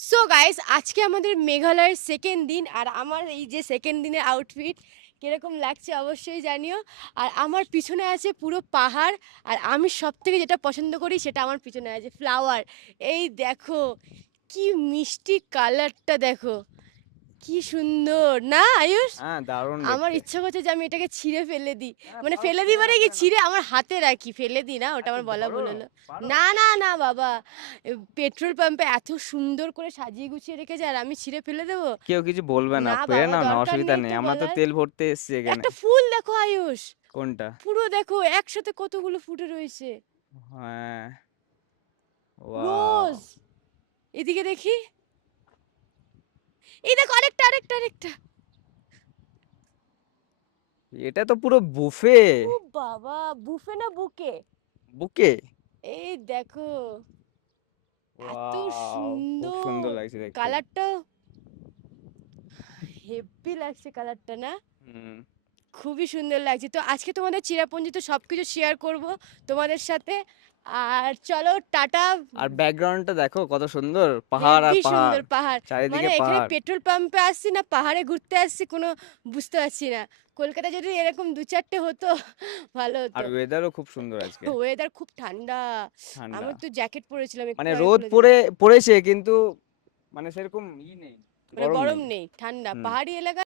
So guys আজকে আমাদের মেঘালয়ের সেকেন্ড দিন আর আমার এই যে সেকেন্ড দিনের আউটফিট কিরকম লাগছে অবশ্যই জানিও। আর আমার পিছনে আছে পুরো পাহাড় আর আমি সবথেকে যেটা পছন্দ করি সেটা আমার পিছনে আছে ফ্লাওয়ার। এই দেখো কি মিষ্টি কালারটা দেখো, কি সুন্দর না আয়ুষ? হ্যাঁ, দারুণ আমার দেখতে। ইচ্ছা করছে যে আমি এটাকে ছিঁড়ে ফেলে দিই। হ্যাঁ, মানে পারো, ফেলে দিই ছেড়ে মানে দাও, কি ছেড়ে দাও। ছিঁড়ে আমার হাতে রাখি, ফেলে দিই না, ওটা একটু আমার বলা ভুল ধরো, হলো। পারো। না, না, না বাবা। পেট্রোল পাম্পে এত সুন্দর করে সাজিয়ে গুছিয়ে রেখেছে আর আমি ছিঁড়ে ফেলে দেবো? কেউ কিছু বলবে না। না পেরে বাবা, নাও না, দরকার অসুবিধা নেই নেই। তো আমরা তো বলার। তেল ভরতে এসছি এখানে। একটা ফুল দেখো আয়ুষ, কোনটা? পুরো দেখো একসাথে কতগুলো ফুটে রয়েছে। হ্যাঁ, ওয়াও! রোজ। এদিকে দেখি। এই দেখো আরেকটা, আরেকটা, আরেকটা। এটা তো পুরো বুফে। ও বাবা, বুফে না বুকে? বুকে? এই দেখো, এত ওয়াও! খুব সুন্দর। সুন্দর লাগছে দেখতে। কালারটাও হেব্বি লাগছে কালারটা না? হুম। খুবই সুন্দর লাগছে। তো আজকে তোমাদের চিরাপুঞ্জিতে সবকিছু শেয়ার করব তোমাদের সাথে। আর চলো টাটা। আর ব্যাকগ্রাউন্ডটা দেখো কত সুন্দর। পাহাড় আর হেব্বি পাহাড়। সুন্দর পাহাড়। মানে চারিদিকে এখানে পাহাড়। পেট্রোল পাম্পে আসছি না পাহাড়ে ঘুরতে আসছি কোনো বুঝতে পারছি না। কলকাতায় যদি এরকম ২-৪ টে হতো ভালো আর হতো। ওয়েদারও খুব সুন্দর আজকে। ওয়েদার খুব ঠান্ডা। ঠান্ডা। আমি তো জ্যাকেট পরেছিলাম, একটু মানে আগে রোদ খুলে দিলাম। পড়েছে কিন্তু মানে সেরকম নেই। মানে গরম গরম নেই। নেই, ঠান্ডা। হুম। পাহাড়ি এলাকা